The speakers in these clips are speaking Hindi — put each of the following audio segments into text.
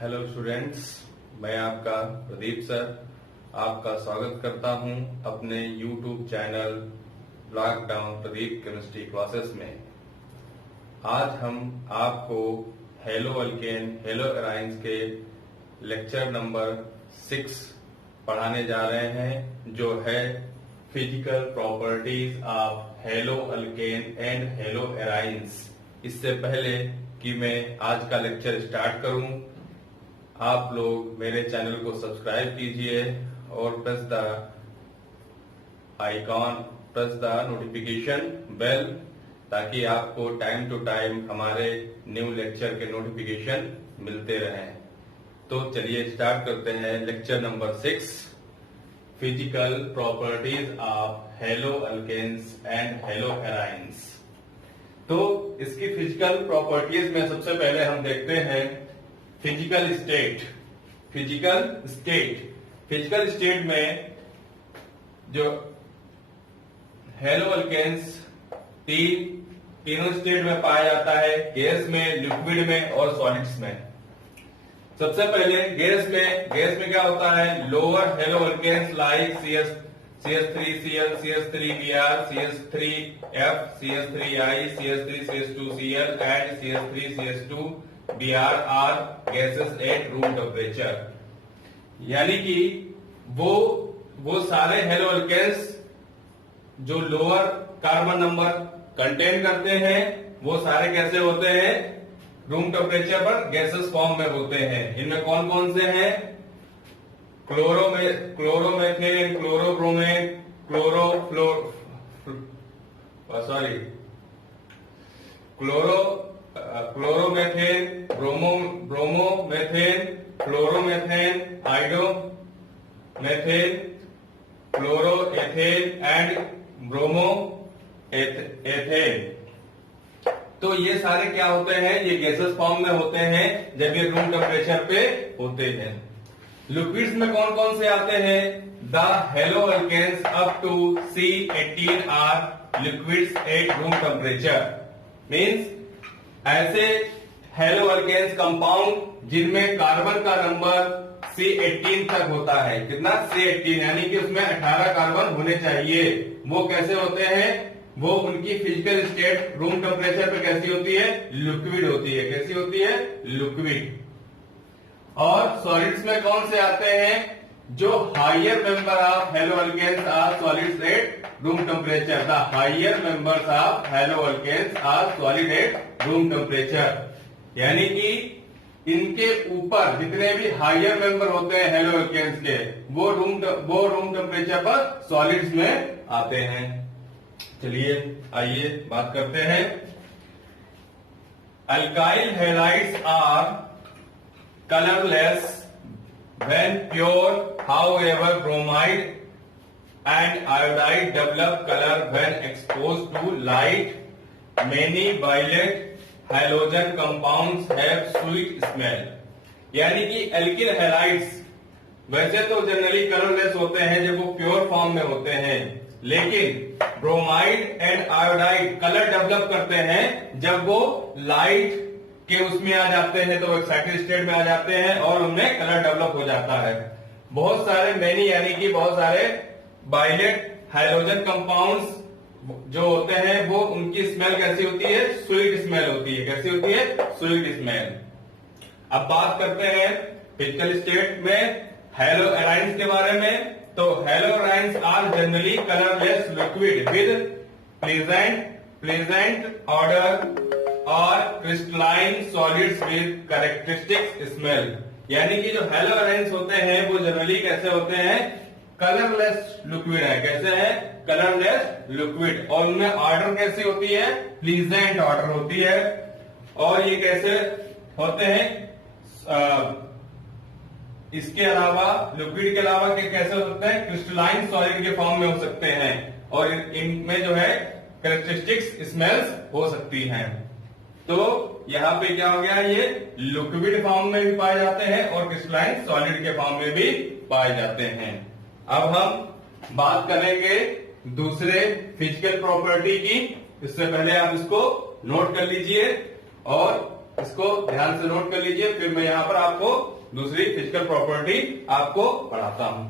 हेलो स्टूडेंट्स, मैं आपका प्रदीप सर आपका स्वागत करता हूं अपने YouTube channel lockdown Pradeep chemistry classes में। आज हम आपको हेलो अल्केन हेलो एराइंस के लेक्चर नंबर 6 पढ़ाने जा रहे हैं, जो है physical properties of halo alkane and halo arenes. इससे पहले कि मैं आज का लेक्चर स्टार्ट करूं, आप लोग मेरे चैनल को सब्सक्राइब कीजिए और प्रेस द नोटिफिकेशन बेल, ताकि आपको टाइम टू टाइम हमारे न्यू लेक्चर के नोटिफिकेशन मिलते रहें। तो चलिए स्टार्ट करते हैं lecture number 6, physical properties of halo alkanes and halo arenes. तो इसकी फिजिकल प्रॉपर्टीज में सबसे पहले हम देखते हैं फिजिकल स्टेट में जो हेलो अल्केन्स तीनों स्टेट में पाया जाता है, गैस में, लिक्विड में और सॉलिड्स में। सबसे पहले गैस में क्या होता है? Lower halo alkanes like CH3Cl, CH3Br, CH3F, CH3I, CH3CH2Cl and CH3CH2Br are gases at room temperature। यानी कि वो सारे हेलो अल्केन्स जो लोअर कार्बन नंबर कंटेन करते हैं, वो सारे कैसे होते हैं? रूम टेम्परेचर पर गैसेस फॉर्म में होते हैं। इनमें कौन कौन से हैं? Chloromethane, chlorobromene, chloromethane, bromomethane, chloromethane, iodomethane, chloroethane and bromoethane. तो ये सारे क्या होते हैं? ये गैसेस फॉर्म में होते हैं जब ये रूम टेम्परेचर पे होते हैं। लिक्विड्स में कौन कौन से आते हैं? The halo alkanes up to C18 are liquids at room temperature. Means ऐसे हेलो अल्केन्स कंपाउंड जिनमें कार्बन का नंबर C18 तक होता है। कितना? C18, यानी कि उसमें 18 कार्बन होने चाहिए। वो कैसे होते हैं? वो उनकी फिजिकल स्टेट रूम टेम्परेचर पे कैसी होती है? लिक्विड होती है। कैसी होती है? लिक्विड। और सॉलिड्स में कौन से आते हैं? जो higher member of halo alkanes are solids at room temperature. The higher members of halo alkanes are solid at room temperature. यानी कि इनके ऊपर जितने भी हायर मेंबर होते हैं हेलो अल्केन्स के, वो रूम टेम्परेचर पर सॉलिड्स में आते हैं। चलिए आइए बात करते हैं। Alkyl halides are colorless when pure, however bromide and iodide develop color when exposed to light. Many violet halogen compounds have sweet smell। यानी कि एल्किल हैलाइड्स वैसे तो जनरली कलरलेस होते हैं जब वो प्योर फॉर्म में होते हैं, लेकिन bromide and iodide colour develop करते हैं जब वो लाइट के उसमें आ जाते हैं, तो एक्साइटेड स्टेट में आ जाते हैं और उनमें कलर डेवलप हो जाता है। बहुत सारे मैनी यानी कि बहुत सारे वायलेट हाइड्रोजन कंपाउंड्स जो होते हैं, वो उनकी स्मेल कैसी होती है? स्वीट स्मेल होती है। कैसी होती है? Sweet smell. अब बात करते हैं फिजिकल स्टेट में हेलो एराइंस के बारे में। तो halo arenes are generally colourless liquid with pleasant odour और crystalline solids with characteristic smell. यानी कि जो हेलो एराइंस होते हैं वो जनरली कैसे होते हैं? कलरलेस लिक्विड है। कैसे है? Colourless liquid. और उनमें ऑर्डर कैसी होती है? प्लीजेंट ऑर्डर होती है। और ये कैसे होते हैं? इसके अलावा लिक्विड के अलावा कैसे होते हैं? क्रिस्टलाइन सॉलिड के फॉर्म में हो सकते हैं और इनमें जो है कैरेक्टरिस्टिक्स स्मेल्स हो सकती हैं। तो यहां पे क्या हो गया? ये लिक्विड फॉर्म में भी पाए जाते हैं और क्रिस्टलाइन सॉलिड के फॉर्म में भी पाए जाते हैं। अब हम बात करेंगे दूसरे फिजिकल प्रॉपर्टी की। इससे पहले आप इसको नोट कर लीजिए और इसको ध्यान से नोट कर लीजिए, फिर मैं यहां पर आपको दूसरी फिजिकल प्रॉपर्टी आपको पढ़ाता हूं।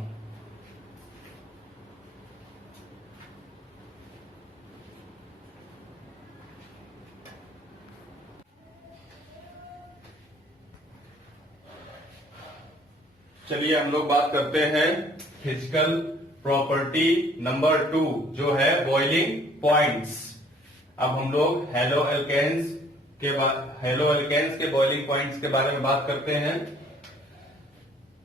चलिए हम लोग बात करते हैं फिजिकल प्रॉपर्टी नंबर 2 जो है बॉइलिंग पॉइंट्स। अब हम लोग हेलो एल्केन्स के बॉइलिंग पॉइंट्स के बारे में बात करते हैं।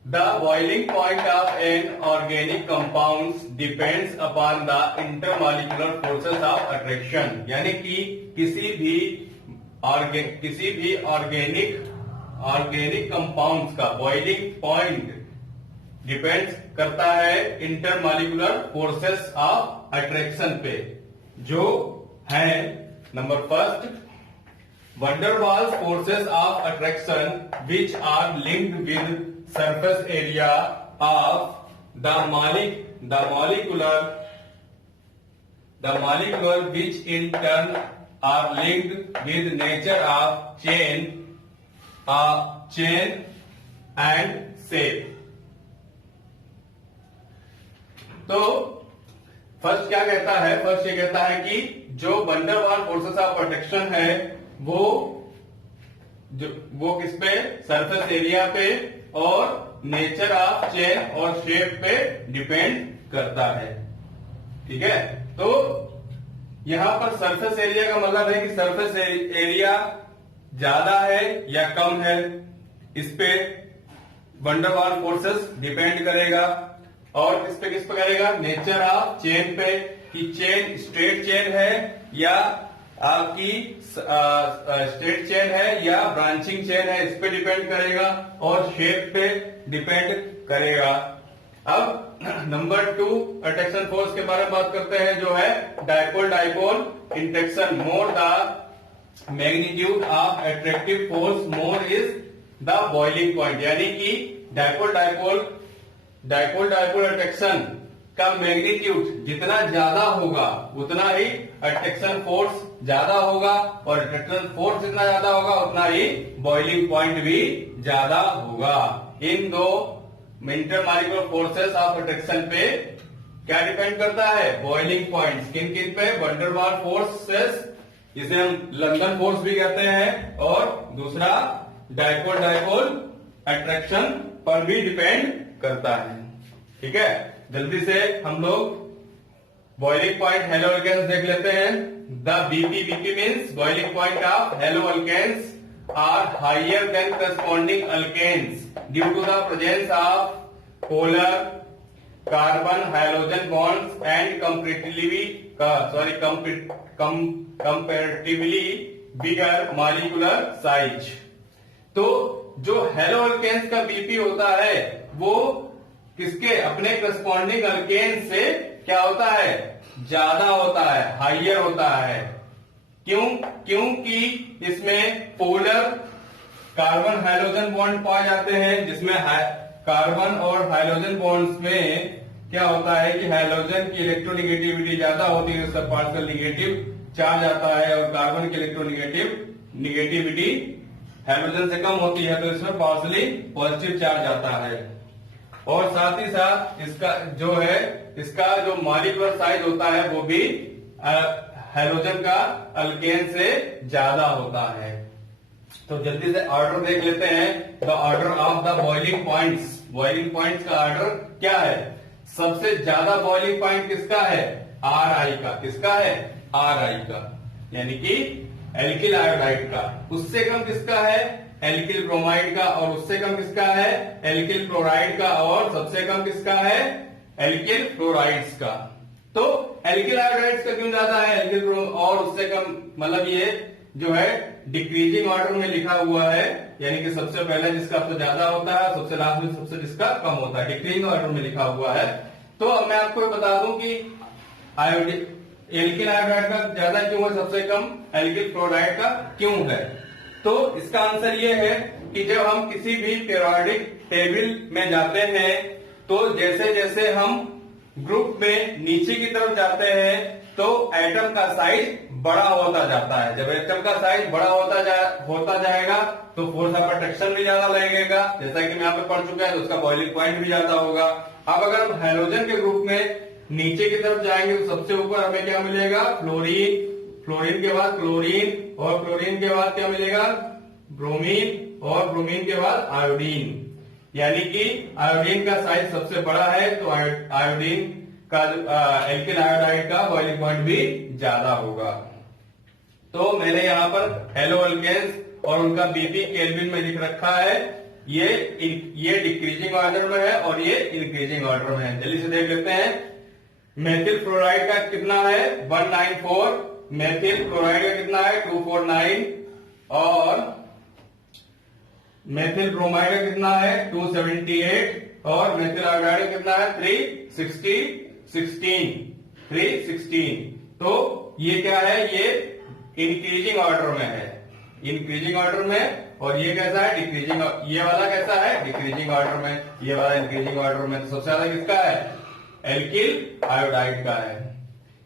The boiling point of an organic compounds depends upon the intermolecular forces of attraction, यानी कि किसी भी ऑर्गेनिक कंपाउंड्स का बॉइलिंग पॉइंट डिपेंड्स करता है इंटरमॉलिक्यूलर फोर्सेस ऑफ अट्रैक्शन पे, जो है number first van der Waals forces of attraction which are linked with surface area of the molecular which in turn are linked with nature of chain and shape। तो फर्स्ट क्या कहता है, फर्स्ट ये कहता है कि जो वंडरवाल फोर्सेस ऑफ अट्रैक्शन है वो किस पे, सरफेस एरिया पे और नेचर ऑफ चेन और शेप पे डिपेंड करता है। ठीक है, तो यहां पर सरफेस एरिया का मतलब है कि सरफेस एरिया ज्यादा है या कम है, इस पे वंडरवाल फोर्सेस डिपेंड करेगा। और किस पे करेगा, नेचर ऑफ चेन पे, कि चेन स्ट्रेट चेन है या आपकी स्ट्रेट चेन है या ब्रांचिंग चेन है, इस पे डिपेंड करेगा। और शेप पे डिपेंड करेगा। अब नंबर 2 अट्रैक्शन फोर्स के बारे में बात करते हैं, जो है dipole interaction. More the magnitude of attractive force more is the boiling point, यानी कि डाइपोल अट्रैक्शन का मैग्नीट्यूड जितना ज्यादा होगा उतना ही अट्रैक्शन फोर्स ज्यादा होगा, और अट्रैक्शन फोर्स जितना ज्यादा होगा उतना ही बॉइलिंग पॉइंट भी ज्यादा होगा। इन दो इंटरमॉलिक्यूलर फोर्सेस ऑफ अट्रैक्शन पे क्या डिपेंड करता है, बॉइलिंग पॉइंट। किन किन पे, वंडरवाल फोर्सेस, जिसे हम लंदन फोर्स भी कहते हैं, और दूसरा डाइपोल अट्रैक्शन पर भी डिपेंड करता है। ठीक है, जल्दी से हम लोग बॉइलिंग पॉइंट हेलो अल्केन्स देख लेते हैं। The BP means boiling point of halo alkanes are higher than corresponding alkanes due to the presence of polar carbon hydrogen bonds and comparatively bigger molecular size. तो जो हेलो अल्केन्स का बीपी होता है वो किसके, अपने करस्पॉन्डिंग अल्केन से क्या होता है, ज्यादा होता है, हाइयर होता है। क्योंकि इसमें पोलर कार्बन हाइड्रोजन बॉन्ड पाए जाते हैं, जिसमें कार्बन और हाइड्रोजन बॉन्ड्स में क्या होता है कि हाइड्रोजन की इलेक्ट्रोनिगेटिविटी ज्यादा होती है, उसका पार्शियल निगेटिव चार्ज आता है, और कार्बन की इलेक्ट्रोनिगेटिविटी हाइड्रोजन से कम होती है, तो इसमें पार्शियली पॉजिटिव चार्ज आता है। और साथ ही साथ इसका जो मॉलिक्यूलर साइज होता है वो भी हाइड्रोजन का अल्केन से ज्यादा होता है। तो जल्दी से ऑर्डर देख लेते हैं। The order of the boiling points का ऑर्डर क्या है, सबसे ज्यादा बॉइलिंग पॉइंट किसका है, Ri का। किसका है, Ri का, यानी कि एल्किल आयोडाइड का। उससे कम किसका है, एल्किल ब्रोमाइड का। और उससे कम किसका है, एल्किल क्लोराइड का। और सबसे कम किसका है, एल्किल फ्लोराइड्स का। तो एल्किल आयोडाइड्स का क्यों ज्यादा है, एल्किल और उससे कम, मतलब ये जो है डिक्रीजिंग ऑर्डर में लिखा हुआ है, यानी कि सबसे पहले जिसका सबसे ज्यादा होता है, सबसे लास्ट में सबसे जिसका कम होता है, डिक्रीजिंग ऑर्डर में लिखा हुआ है। तो अब मैं आपको बता दूं कि एल्किल आयोडाइड का ज्यादा क्यों है, सबसे कम एल्किल क्लोराइड का क्यों है। तो इसका आंसर ये है कि जब हम किसी भी पीरियोडिक टेबल में जाते हैं तो जैसे जैसे हम ग्रुप में नीचे की तरफ जाते हैं तो एटम का साइज बड़ा होता जाता है। जब एटम का साइज बड़ा होता जाएगा तो फोर्स ऑफ अट्रैक्शन भी ज्यादा लगेगा, जैसा कि मैं यहाँ पे पढ़ चुका है, तो उसका बॉइलिंग पॉइंट भी ज्यादा होगा। अब अगर हम हैलोजन के ग्रुप में नीचे की तरफ जाएंगे तो सबसे ऊपर हमें क्या मिलेगा, फ्लोरीन, फ्लोरीन के बाद क्लोरीन, और क्लोरीन के बाद क्या मिलेगा, ब्रोमीन, और ब्रोमीन के बाद आयोडीन। यानी कि आयोडीन का साइज सबसे बड़ा है, तो आयोडीन का एल्किल आयोडाइड का बॉइलिंग पॉइंट भी ज्यादा होगा। तो मैंने यहाँ पर हेलो अल्केन्स और उनका बीपी केल्विन में लिख रखा है। ये डिक्रीजिंग ऑर्डर में है और ये इंक्रीजिंग ऑर्डर में है। जल्दी से देख लेते हैं। मेथिल फ्लोराइड का कितना है, 194, मेथिल क्लोराइड का कितना है, 249, और मेथिल ब्रोमाइड का कितना है, 278, और मेथिल आयोडाइड का कितना है, 316। तो ये क्या है, ये इंक्रीजिंग ऑर्डर में है, इंक्रीजिंग ऑर्डर में। और ये कैसा है, डिक्रीजिंग, ये वाला कैसा है, डिक्रीजिंग ऑर्डर में, ये वाला इंक्रीजिंग ऑर्डर में। तो सबसे ज्यादा किसका है, एल्किल आयोडाइड का है।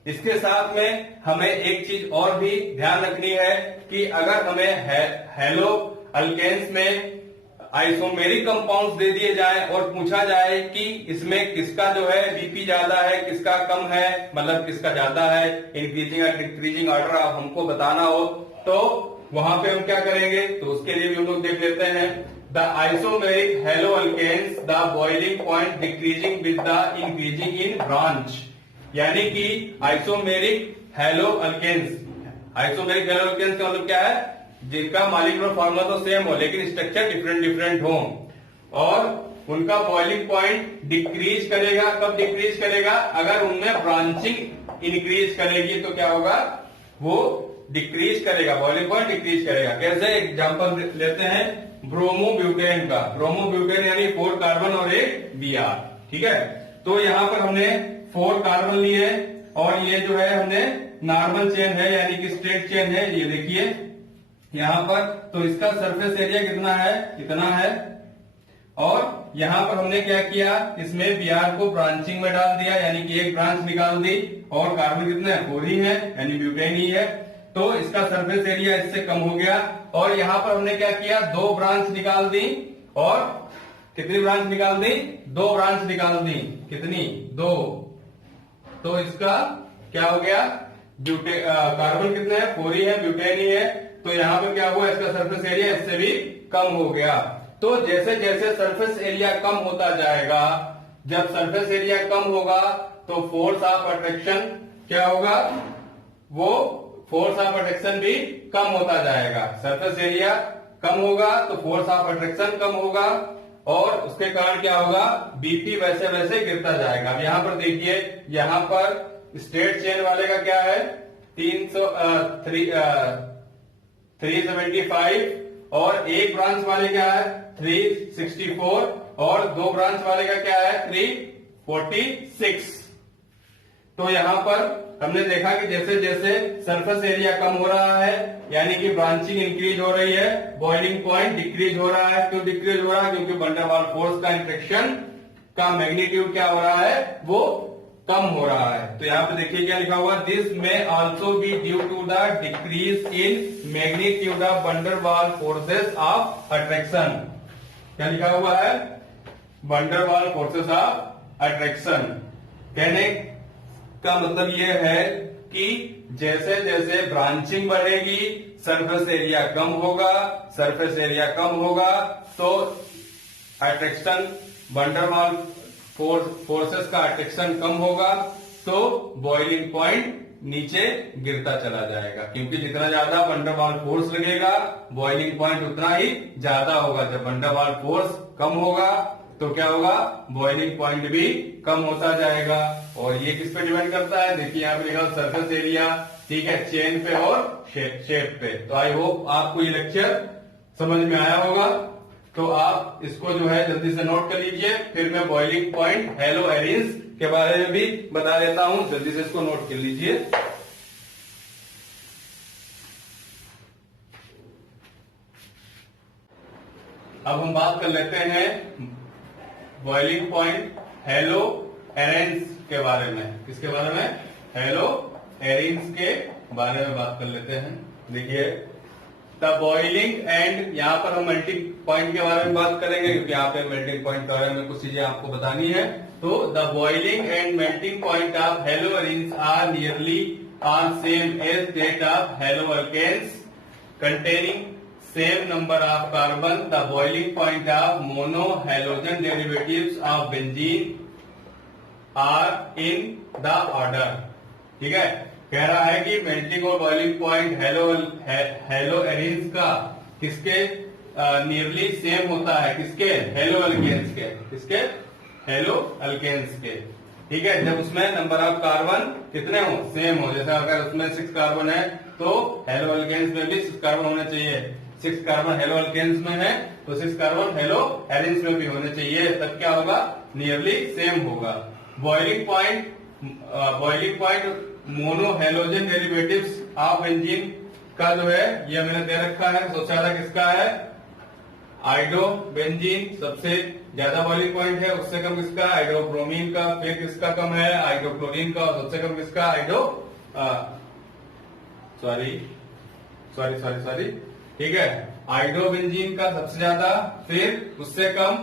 इसके साथ में हमें एक चीज और भी ध्यान रखनी है कि अगर हमें हेलो अल्केन्स में आइसोमेरिक कंपाउंड्स दे दिए जाए और पूछा जाए कि इसमें किसका जो है बीपी ज्यादा है, किसका कम है, मतलब किसका ज्यादा है, इंक्रीजिंग या डिक्रीजिंग ऑर्डर आप हमको बताना हो, तो वहां पे हम क्या करेंगे, तो उसके लिए भी हम लोग देख लेते हैं। The isomeric halo alkanes the boiling point decreasing with the increasing in branch. यानी कि isomeric halo alkanes, isomeric halo alkanes का मतलब क्या है, जिनका मॉलिक्यूलर फॉर्मूला तो सेम हो लेकिन स्ट्रक्चर डिफरेंट हो, और उनका बॉइलिंग पॉइंट डिक्रीज करेगा। कब डिक्रीज करेगा, अगर उनमें ब्रांचिंग इंक्रीज करेगी तो क्या होगा, वो डिक्रीज करेगा, बॉइलिंग पॉइंट डिक्रीज करेगा। कैसे, एग्जांपल लेते हैं ब्रोमोब्यूटेन का। ब्रोमोब्यूटेन यानी 4 कार्बन और 1 Br, ठीक है। तो यहां पर हमने 4 कार्बन लिए और ये जो है हमने नॉर्मल चेन है यानी कि स्ट्रेट चेन है, ये देखिए यहां पर। तो इसका सरफेस एरिया कितना है, इतना है। और यहां पर हमने क्या किया, इसमें Br को ब्रांचिंग में डाल दिया, यानी कि एक ब्रांच निकाल दी, और कार्बन कितने, 4 ही है, यानी ब्यूटेन ही है। तो इसका सरफेस एरिया इससे कम हो गया। और यहां पर हमने क्या किया, 2 ब्रांच निकाल दी, और कितनी ब्रांच निकाल दी, 2 ब्रांच निकाल दी, कितनी, 2। तो इसका क्या हो गया, कार्बन कितने हैं, 4 ही है, ब्यूटेन ही है। तो यहां पर क्या हुआ, इसका सरफेस एरिया इससे भी कम हो गया। तो जैसे जैसे सरफेस एरिया कम होता जाएगा, जब सरफेस एरिया कम होगा तो फोर्स ऑफ अट्रैक्शन क्या होगा, वो फोर्स ऑफ अट्रैक्शन भी कम होता जाएगा। सरफेस एरिया कम होगा तो फोर्स ऑफ अट्रैक्शन कम होगा, और उसके कारण क्या होगा, बीपी वैसे वैसे गिरता जाएगा। अब यहां पर देखिए, यहां पर स्ट्रेट चेन वाले का क्या है, 375, और एक ब्रांच वाले क्या है 364, और 2 ब्रांच वाले का क्या है 346। तो यहां पर हमने देखा कि जैसे जैसे सरफेस एरिया कम हो रहा है, यानी कि ब्रांचिंग इंक्रीज हो रही है, बॉइलिंग पॉइंट डिक्रीज हो रहा है। क्यों डिक्रीज हो रहा है, क्योंकि वन डेर वाल्स फोर्स का इंट्रैक्शन का मैग्नीट्यूड क्या हो रहा है, वो कम हो रहा है। तो यहाँ पे देखिए क्या लिखा हुआ, दिस में also be due to the decrease in magnitude of van der Waals forces of attraction. क्या लिखा हुआ है, van der Waals forces of attraction. कहने का मतलब यह है कि जैसे जैसे ब्रांचिंग बढ़ेगी, सरफेस एरिया कम होगा, सरफेस एरिया कम होगा, तो attraction, van der Waals forces का अट्रैक्शन कम होगा, तो बॉइलिंग पॉइंट नीचे गिरता चला जाएगा। क्योंकि जितना ज्यादा वन डेर वाल्स फोर्स लगेगा, बॉइलिंग पॉइंट उतना ही ज्यादा होगा। जब वन डेर वाल्स फोर्स कम होगा तो क्या होगा, बॉइलिंग पॉइंट भी कम होता जाएगा। और ये किस पे डिपेंड करता है, देखिए यहाँ पे लिखा सरफेस एरिया, ठीक है, चेन पे और शेप पे। तो आई होप आपको ये लेक्चर समझ में आया होगा। तो आप इसको जो है जल्दी से नोट कर लीजिए, फिर मैं बॉइलिंग पॉइंट हेलो एरिन्स के बारे में भी बता देता हूं, जल्दी से इसको नोट कर लीजिए। अब हम बात कर लेते हैं बॉइलिंग पॉइंट हेलो एरिन्स के बारे में। किसके बारे में, हेलो एरिन्स के बारे में बात कर लेते हैं। देखिए द बॉइलिंग एंड, यहाँ पर हम मेल्टिंग पॉइंट के बारे में बात करेंगे क्योंकि यहाँ पे मेल्टिंग पॉइंट के बारे में कुछ चीजें आपको बतानी है। तो the boiling and melting point of haloarenes are nearly on same as that of haloalkanes containing same number of carbon. The boiling point of monohalogen derivatives of benzene are in the order. ठीक है, कह रहा है कि मेल्टिंग और बॉइलिंग पॉइंट हेलोअरीन्स का किसके नियरली सेम होता है, किसके, हेलोअल्केन्स के, किसके, हेलोअल्केन्स के। ठीक है, जब उसमें नंबर ऑफ कार्बन कितने हो, सेम हो। जैसे अगर उसमें 6 कार्बन है तो हेलोअल्केन्स में भी 6 कार्बन होने चाहिए। 6 कार्बन हेलोअल्केन्स में है तो 6 कार्बन हेलोअरीन्स में भी होने चाहिए, तब क्या होगा, नियरली सेम होगा। Boiling point monohalogen derivatives of benzene का जो है ये मैंने दे रखा है। सबसे ज्यादा किसका है, आइडोबेंजीन सबसे ज्यादा बॉइलिंग पॉइंट है, उससे कम किसका, आइडोब्रोमीन का, फिर किसका कम है, आइडोक्लोरीन का, और सबसे कम किसका, सॉरी ठीक है, आइडोबेंजीन का सबसे ज्यादा, फिर उससे कम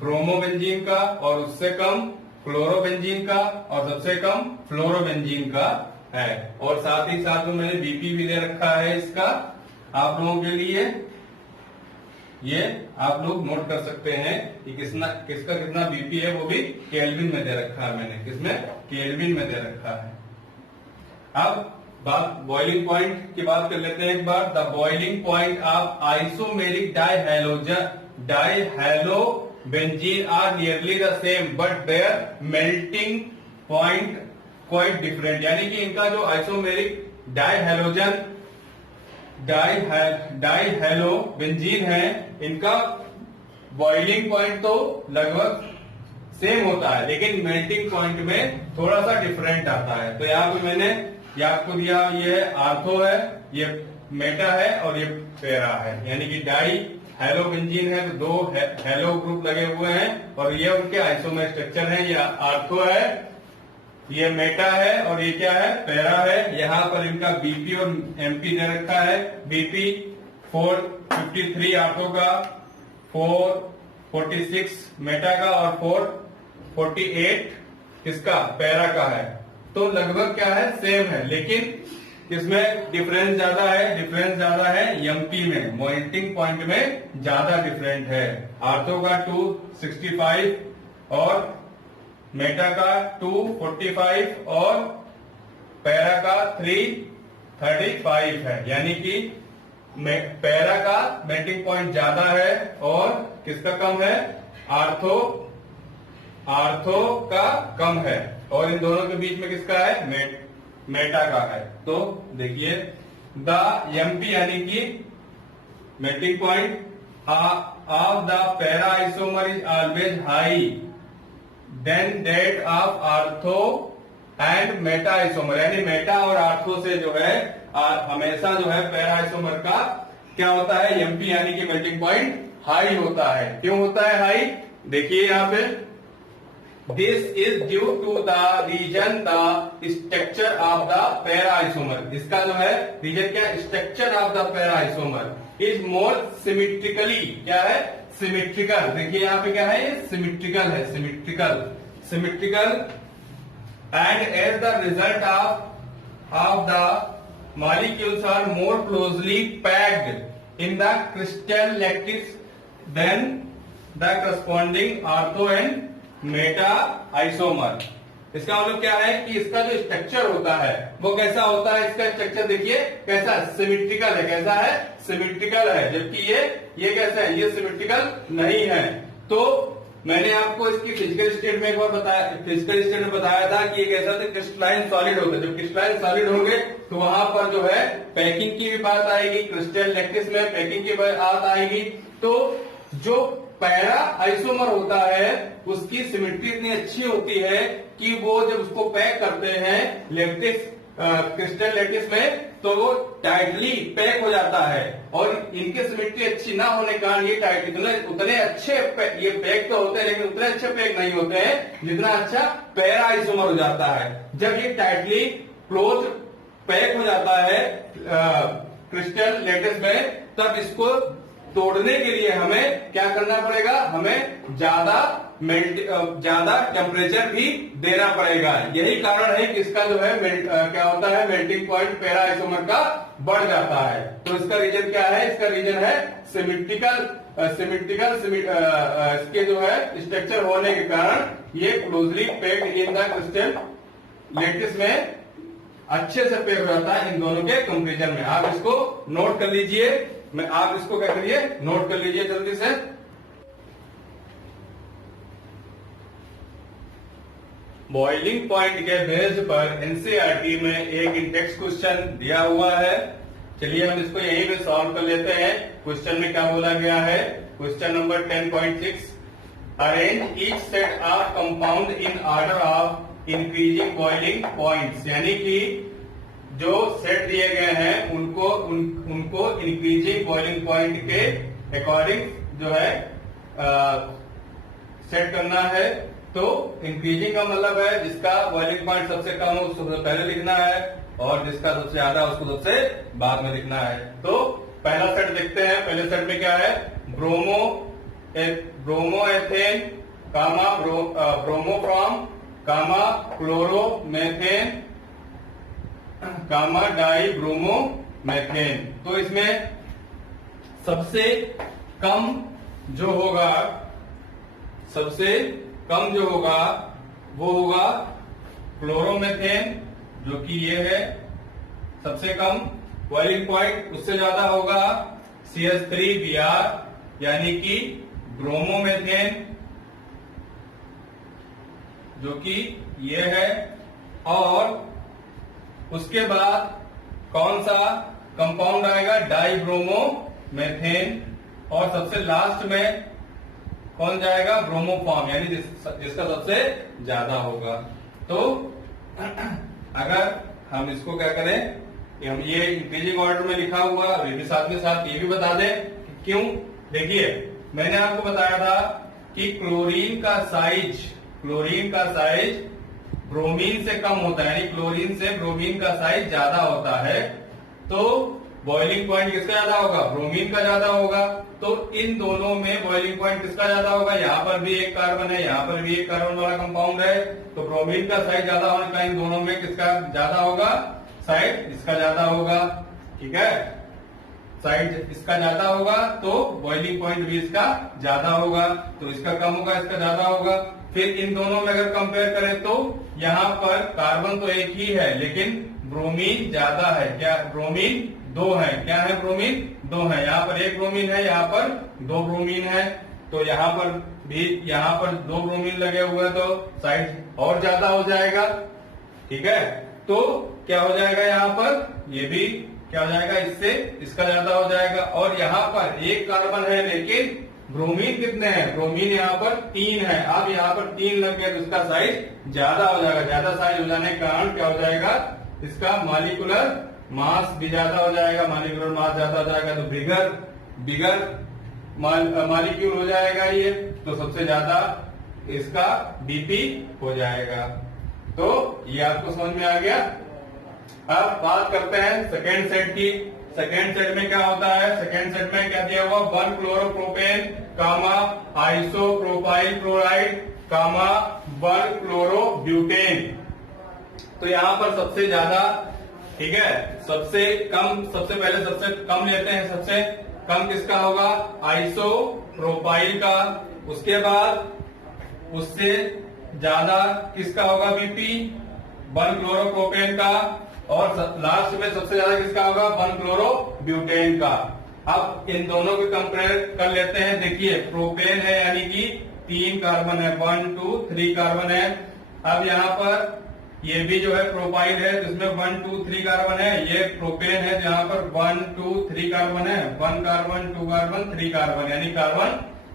ब्रोमोबेंजीन का, और उससे कम क्लोरोबेंजीन का, और सबसे कम फ्लोरोबेंजीन का है। और साथ ही साथ में मैंने बीपी भी दे रखा है इसका आप लोगों के लिए, ये आप लोग नोट कर सकते हैं कि किसका कितना बीपी है, वो भी केल्विन में दे रखा है मैंने, किसमें, केल्विन में दे रखा है। अब बात बॉइलिंग पॉइंट की बात कर लेते हैं एक बार। The boiling point of isomeric dihalobenzene are nearly the same but their melting point quite different. यानी कि इनका जो आइसोमेरिक डाइहेलोबेंजीन है, इनका बॉइलिंग पॉइंट तो लगभग सेम होता है, लेकिन मेल्टिंग पॉइंट में थोड़ा सा डिफरेंट आता है। तो यहाँ पे मैंने ये आपको दिया, ये आर्थो है, ये मेटा है, और ये पैरा है। यानी कि डाई हेलोबेंजीन है तो 2 हेलो ग्रुप लगे हुए हैं, और ये उनके आइसोमर स्ट्रक्चर है। ये आर्थो है, ये मेटा है, और ये क्या है, पैरा है। यहाँ पर इनका बीपी और एमपी दे रखा है। बीपी 453 आर्थो का, 446 मेटा का, और 448 किसका, पैरा का है। तो लगभग क्या है, सेम है, लेकिन इसमें डिफरेंस ज्यादा है एमपी में, मेल्टिंग पॉइंट में ज्यादा डिफरेंट है। आर्थो का 265 और मेटा का 245 और पैरा का 335 है। यानी कि पैरा का मेल्टिंग पॉइंट ज्यादा है और किसका कम है, आर्थो का कम है, और इन दोनों के बीच में किसका है, मेटा का है। तो देखिए द एमपी यानी कि melting point of the para isomer is always high than that of ortho and meta isomer. यानी मेटा और आर्थो से जो है हमेशा जो है पैरा आइसोमर का क्या होता है, एमपी यानी कि मेल्टिंग पॉइंट हाई होता है। क्यों होता है हाई, देखिए यहाँ पे, this is due to the reason the structure of the para isomer. इसका जो है रीजन क्या, structure of the para isomer is more symmetrically, क्या है, सिमेट्रिकल। देखिए यहाँ पे क्या है, ये सिमेट्रिकल है, symmetrical and as the result of the molecules are more closely packed in the crystal lattice than the corresponding ortho and meta isomer. इसका मतलब क्या है कि इसका जो स्ट्रक्चर होता है वो कैसा होता है, इसका स्ट्रक्चर देखिए कैसा, सिमेट्रिकल है। कैसा है, सिमेट्रिकल है, जबकि ये कैसा है, ये सिमेट्रिकल नहीं है। तो मैंने आपको इसकी फिजिकल स्टेट में एक बार बताया था कि ये कैसा था, क्रिस्टलाइन सॉलिड होता है। जब क्रिस्टलाइन सॉलिड होंगे तो वहां पर जो है पैकिंग की भी बात आएगी, क्रिस्टल लैटिस में पैकिंग की बात आएगी। तो जो पैरा आइसोमर होता है उसकी सिमेट्री इतनी अच्छी होती है कि वो जब उसको पैक करते हैं क्रिस्टल लैटिस में तो वो टाइटली पैक हो जाता है, और इनके सिमेट्री अच्छी ना होने के कारण ये टाइट उतने अच्छे ये पैक तो होते हैं लेकिन उतने अच्छे पैक नहीं होते हैं जितना अच्छा पैरा आइसोमर हो जाता है। जब ये टाइटली क्लोज पैक हो जाता है क्रिस्टल लेटिस में, तब इसको तोड़ने के लिए हमें क्या करना पड़ेगा, हमें ज्यादा टेम्परेचर भी देना पड़ेगा। यही कारण है कि इसका जो है क्या होता है, मेल्टिंग पॉइंट पैरा आइसोमर का बढ़ जाता है। तो इसका रीजन क्या है, इसका रीजन है सिमेट्रिकल इसके जो है स्ट्रक्चर होने के कारण ये closely packed in the crystal lettuce में अच्छे से पैक हो जाता है इन दोनों के कंपेरिजन में। आप इसको नोट कर लीजिए, आप इसको क्या करिए, नोट कर लीजिए जल्दी से। बॉइलिंग पॉइंट के बेस पर एनसीईआरटी में एक इंडेक्स क्वेश्चन दिया हुआ है। चलिए हम इसको यहीं पे सॉल्व कर लेते हैं। क्वेश्चन में क्या बोला गया है, question number 10.6, arrange each set of compound in order of increasing boiling points, यानी कि जो सेट दिए गए हैं उनको इंक्रीजिंग बॉइलिंग पॉइंट के अकॉर्डिंग जो है सेट करना है। तो इंक्रीजिंग का मतलब है जिसका बॉइलिंग पॉइंट सबसे कम हो उसको सबसे पहले लिखना है, और जिसका सबसे ज्यादा उसको सबसे बाद में लिखना है। तो पहला सेट देखते हैं। पहले सेट में क्या है, ब्रोमो एथेन कामा ब्रोमोफ्रॉम कामा क्लोरोमेथेन कामा डाई ब्रोमो मैथेन। तो इसमें सबसे कम जो होगा वो होगा क्लोरोमेथेन, जो कि ये है सबसे कम बॉइलिंग पॉइंट। उससे ज्यादा होगा CH3Br यानी कि ब्रोमोमेथेन, जो कि ये है। और उसके बाद कौन सा कंपाउंड आएगा, डाईब्रोमोमेथेन। और सबसे लास्ट में कौन जाएगा, ब्रोमोफॉर्म, यानी जिसका सबसे ज्यादा होगा। तो अगर हम इसको क्या करें कि हम ये इंक्रीजिंग ऑर्डर में लिखा हुआ, ये भी साथ में साथ ये भी बता दें कि क्यों। देखिए मैंने आपको बताया था कि क्लोरीन का साइज ब्रोमीन से कम होता है, यानी क्लोरीन से ब्रोमीन का साइज ज्यादा होता है। तो बॉइलिंग पॉइंट किसका ज्यादा होगा, ब्रोमीन का ज्यादा होगा। तो इन दोनों में बॉइलिंग पॉइंट किसका ज्यादा होगा, यहाँ पर भी एक कार्बन है, यहाँ पर भी एक कार्बन वाला कंपाउंड है। तो ब्रोमीन का साइज ज्यादा होने का इन दोनों में किसका ज्यादा होगा, साइज इसका ज्यादा होगा। ठीक है, साइज इसका ज्यादा होगा तो बॉइलिंग पॉइंट भी इसका ज्यादा होगा। तो इसका कम होगा, इसका ज्यादा होगा। फिर इन दोनों में अगर कंपेयर करें तो यहाँ पर कार्बन तो एक ही है लेकिन ब्रोमीन ज्यादा है। क्या, ब्रोमीन 2 है। क्या है, ब्रोमीन 2 है। यहाँ पर एक ब्रोमीन है, यहाँ पर 2 ब्रोमीन है। तो यहाँ पर 2 ब्रोमीन लगे हुए हैं तो साइज और ज्यादा हो जाएगा। ठीक है, तो क्या हो जाएगा, यहाँ पर ये भी क्या हो जाएगा, इससे इसका ज्यादा हो जाएगा। और यहाँ पर एक कार्बन है लेकिन ब्रोमीन कितने हैं, ब्रोमीन यहाँ पर 3 है। अब यहाँ पर 3 लग गया तो इसका साइज ज्यादा हो जाएगा। ज्यादा साइज हो जाने के कारण क्या हो जाएगा, इसका मॉलिक्यूलर मास भी ज्यादा हो जाएगा। मॉलिक्यूलर मास ज्यादा हो जाएगा तो बिगर मॉलिक्यूल हो जाएगा ये, तो सबसे ज्यादा इसका BP हो जाएगा। तो ये आपको समझ में आ गया। अब बात करते हैं सेकेंड सेट की। सेकेंड सेट में क्या होता है, सेकेंड सेट में क्या दिया हुआ, 1 क्लोरोप्रोपेन कामा आइसोप्रोपाइल क्लोराइड कामा 1 क्लोरोब्यूटेन। तो यहाँ पर सबसे ज्यादा, ठीक है, सबसे पहले सबसे कम लेते हैं। सबसे कम किसका होगा, आइसोप्रोपाइल का। उसके बाद उससे ज्यादा किसका होगा, BP 1 क्लोरोप्रोपेन का। और लास्ट में सबसे ज्यादा किसका होगा, 1 क्लोरोब्यूटेन का। अब इन दोनों को कंपेयर कर लेते हैं। देखिए प्रोपेन है यानी कि 3 कार्बन है, 1 2 3 कार्बन है। अब यहाँ पर ये भी जो है प्रोपाइल है जिसमें 1 2 3 कार्बन है। ये प्रोपेन है जहाँ पर 1 2 3 कार्बन है, 1 कार्बन 2 कार्बन 3 कार्बन, यानी कार्बन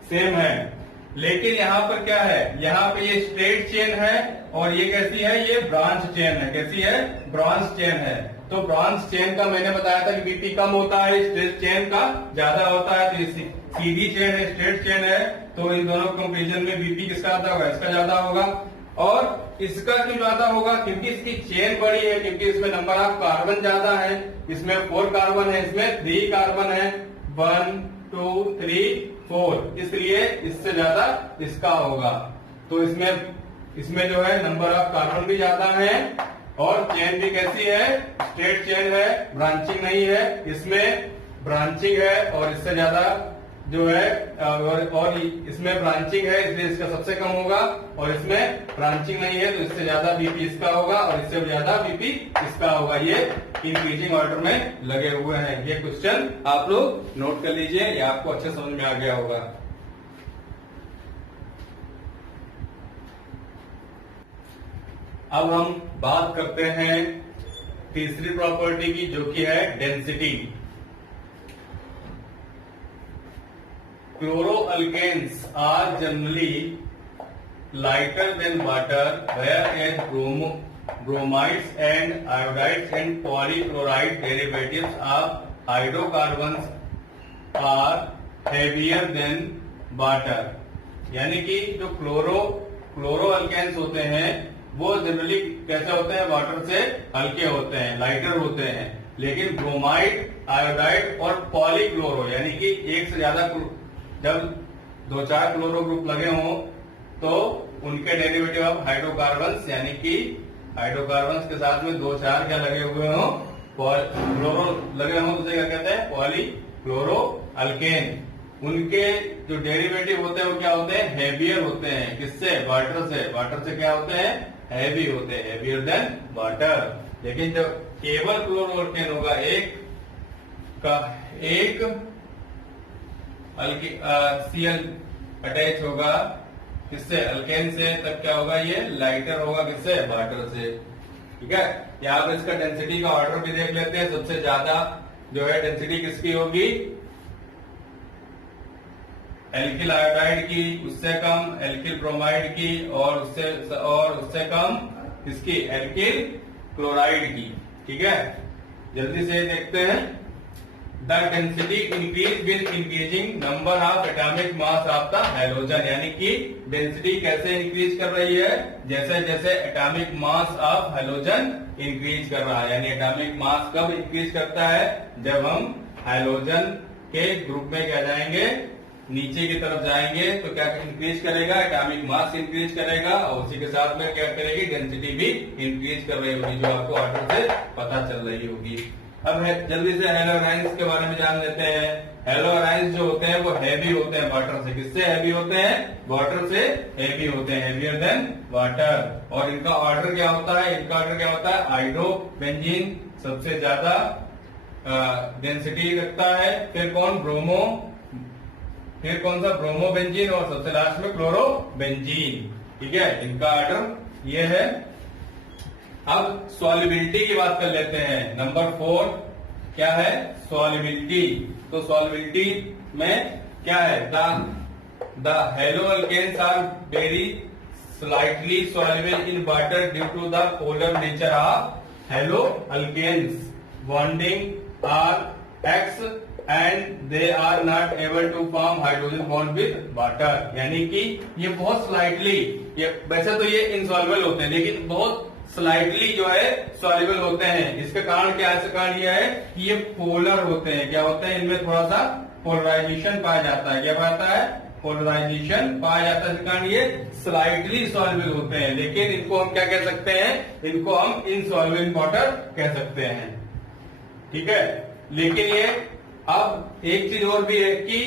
सेम है। लेकिन यहाँ पर क्या है, यहाँ पे ये स्ट्रेट चेन है और ये कैसी है, ये ब्रांच चेन है। कैसी है, ब्रांच चेन है। तो ब्रांच चेन का मैंने बताया था कि BP कम होता है, स्ट्रेट चेन का ज्यादा होता है। तो ये सीधी चेन है, स्ट्रेट चेन है, तो इन दोनों कंपेरिजन में BP किसका ज्यादा होगा, इसका ज्यादा होगा। और इसका क्यों ज्यादा होगा? क्योंकि इसकी चेन बड़ी है, क्योंकि इसमें नंबर ऑफ कार्बन ज्यादा है। इसमें 4 कार्बन है, इसमें 3 कार्बन है, 1 2 3 4, इसलिए इससे ज्यादा इसका होगा। तो इसमें जो है नंबर ऑफ कार्बन भी ज्यादा है और चेन भी कैसी है? स्ट्रेट चेन है, ब्रांचिंग नहीं है। इसमें ब्रांचिंग है और इससे ज्यादा जो है और इसमें ब्रांचिंग है, इसलिए इसका सबसे कम होगा, और इसमें ब्रांचिंग नहीं है तो इससे ज्यादा बीपी इसका होगा और इससे ज्यादा बीपी इसका होगा। ये इंक्रीजिंग ऑर्डर में लगे हुए हैं। ये क्वेश्चन आप लोग नोट कर लीजिए, ये आपको अच्छे समझ में आ गया होगा। अब हम बात करते हैं तीसरी प्रॉपर्टी की, जो कि है density. Chloroalkanes are generally lighter than water, whereas bromides and iodides and polychloride derivatives of hydrocarbons are heavier than water। यानी कि जो क्लोरोअल्केन्स होते हैं वो जनरली कैसे होते हैं? वाटर से हल्के होते हैं, लाइटर होते हैं। लेकिन ब्रोमाइड, आयोडाइड और पॉलीक्लोरो यानी कि एक से ज्यादा जब 2-4 क्लोरो ग्रुप लगे हों तो उनके डेरिवेटिव ऑफ हाइड्रोकार्बन्स, यानी कि हाइड्रोकार्बन्स के साथ में 2-4 क्या लगे हुए हों? क्लोरो लगे हों तो उसे क्या कहते हैं? पॉलीक्लोरो अल्केन। उनके जो डेरिवेटिव होते हैं वो क्या होते हैं? हेवियर होते हैं। किससे? वाटर से। वाटर से क्या होते हैं? हैवी होते हैं, हेवियर देन वाटर। लेकिन जब केवल क्लोरो अल्केन होगा, एक Cl अटैच होगा किससे? अल्केन से, तब क्या होगा? ये लाइटर होगा किससे? वाटर से। ठीक है, यहाँ पर इसका डेंसिटी का ऑर्डर भी देख लेते हैं। सबसे ज्यादा जो है डेंसिटी किसकी होगी? एल्किल आयोडाइड की, उससे कम एल्किल ब्रोमाइड की, और उससे कम किसकी? एल्किल क्लोराइड की। ठीक है, जल्दी से देखते हैं। The density increase with increasing number of atomic mass of the halogen. यानी कि डेंसिटी कैसे इंक्रीज कर रही है? जैसे जैसे atomic mass of halogen increase कर रहा है। यानी एटॉमिक मास कब इंक्रीज करता है? जब हम हैलोजन के ग्रुप में क्या जाएंगे? नीचे की तरफ जाएंगे तो क्या इंक्रीज करेगा? एटॉमिक मास इंक्रीज करेगा और उसी के साथ में क्या करेगी? डेंसिटी भी इंक्रीज कर रही होगी, जो आपको ऑर्डर से पता चल रही होगी। अब जल्दी से हैलोराइंस के बारे में जान लेते हैं। हैलोराइंस जो होते हैं वो हैवी होते हैं वाटर से। किससे हैवी होते हैं? वाटर से हैवी होते हैं, हेवियर देन वाटर। और इनका ऑर्डर क्या होता है? इनका ऑर्डर क्या होता है? हाइड्रोबेंजीन सबसे ज्यादा डेंसिटी रखता है, फिर कौन? ब्रोमो, फिर कौन सा? ब्रोमोबेंजीन, और सबसे लास्ट में क्लोरोबेंजीन। ठीक है, इनका ऑर्डर ये है। अब सॉल्युबिलिटी की बात कर लेते हैं। नंबर 4 क्या है? सॉल्युबिलिटी। तो सॉल्युबिलिटी में क्या है? The haloalkanes are very slightly soluble in water due to the polar nature of haloalkanes. Bonding are X and they are not able to form hydrogen bond with water. यानी कि ये बहुत स्लाइटली, ये वैसे तो ये इनसॉल्युबल होते हैं लेकिन बहुत स्लाइटली जो है सॉल्युबल होते हैं। इसका कारण क्या है? इसका कारण यह है कि ये पोलर होते हैं। क्या होते हैं? इनमें थोड़ा सा पोलराइजेशन पाया जाता है। क्या पाता है? पोलराइजेशन पाया जाता है। इसका कारण ये स्लाइटली सॉल्युबल होते हैं, लेकिन इनको हम क्या कह सकते हैं? इनको हम इनसॉल्युबल इन वाटर कह सकते हैं। ठीक है, लेकिन ये अब एक चीज और भी है कि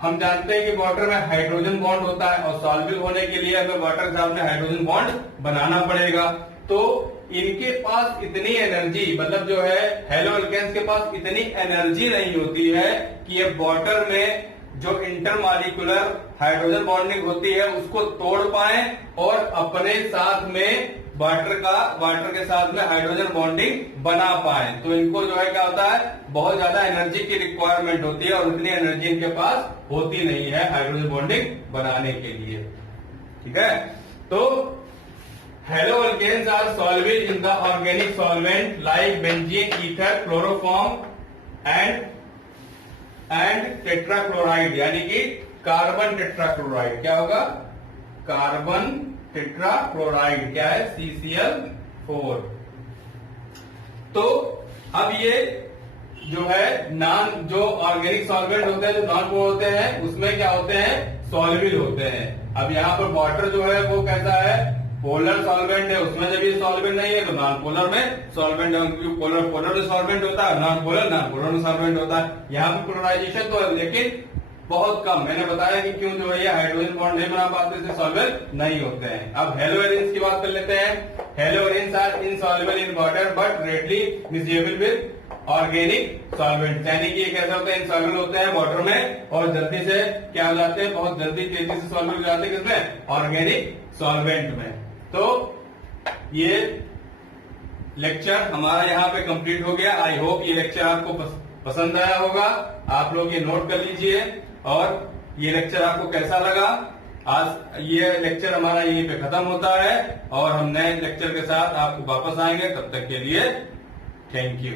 हम जानते हैं कि वाटर में हाइड्रोजन बॉन्ड होता है और सॉल्युबल होने के लिए हमें वाटर के साथ में हाइड्रोजन बॉन्ड बनाना पड़ेगा। तो इनके पास इतनी एनर्जी, मतलब जो है हैलोअल्केन्स के पास इतनी एनर्जी नहीं होती है कि ये वाटर में जो इंटरमॉलिक्यूलर हाइड्रोजन बॉन्डिंग होती है उसको तोड़ पाए और अपने साथ में वाटर के साथ में हाइड्रोजन बॉन्डिंग बना पाए। तो इनको जो है क्या होता है? बहुत ज्यादा एनर्जी की रिक्वायरमेंट होती है और उतनी एनर्जी इनके पास होती नहीं है हाइड्रोजन बॉन्डिंग बनाने के लिए। ठीक है, तो haloalkanes are soluble in the organic solvent like benzene, ether, chloroform and tetrachloride. यानी कि कार्बन टेट्राक्लोराइड। क्या होगा? कार्बन टेट्राक्लोराइड क्या है, CCl4। तो अब ये जो है जो ऑर्गेनिक सॉल्वेंट होते हैं, जो नॉन पोलर होते हैं, उसमें क्या होते हैं, सॉल्युबल होते हैं। अब यहाँ पर वाटर जो है वो कैसा है, पोलर सॉल्वेंट है, उसमें जब ये सॉल्वेंट नहीं है तो नॉन पोलर में सॉल्वेंट है, क्योंकि पोलर में सॉल्वेंट होता है, नॉन पोलर में सॉल्वेंट होता है। यहाँ पर पोलराइजेशन तो है लेकिन बहुत कम। मैंने बताया कि क्यों जो है ये हाइड्रोजन बॉन्ड नहीं बना पाते, इससे सॉल्वेबल नहीं होते हैं। अब हेलोएरिन्स की बात कर लेते हैं। Haloarenes are insoluble in water but readily miscible with organic solvent, यानी कि ये कैसे होते हैं, इनसॉल्युबल होते हैं वाटर में और जल्दी से क्या हो जाते हैं, बहुत जल्दी तेजी से सॉल्युबल हो जाते हैं किसमें, ऑर्गेनिक सॉल्वेंट में। तो ये लेक्चर हमारा यहाँ पे कंप्लीट हो गया। आई होप ये लेक्चर आपको पसंद आया होगा। आप लोग ये नोट कर लीजिए और ये लेक्चर आपको कैसा लगा। आज ये लेक्चर हमारा यहीं पे खत्म होता है और हम नए लेक्चर के साथ आपको वापस आएंगे। तब तक के लिए थैंक यू।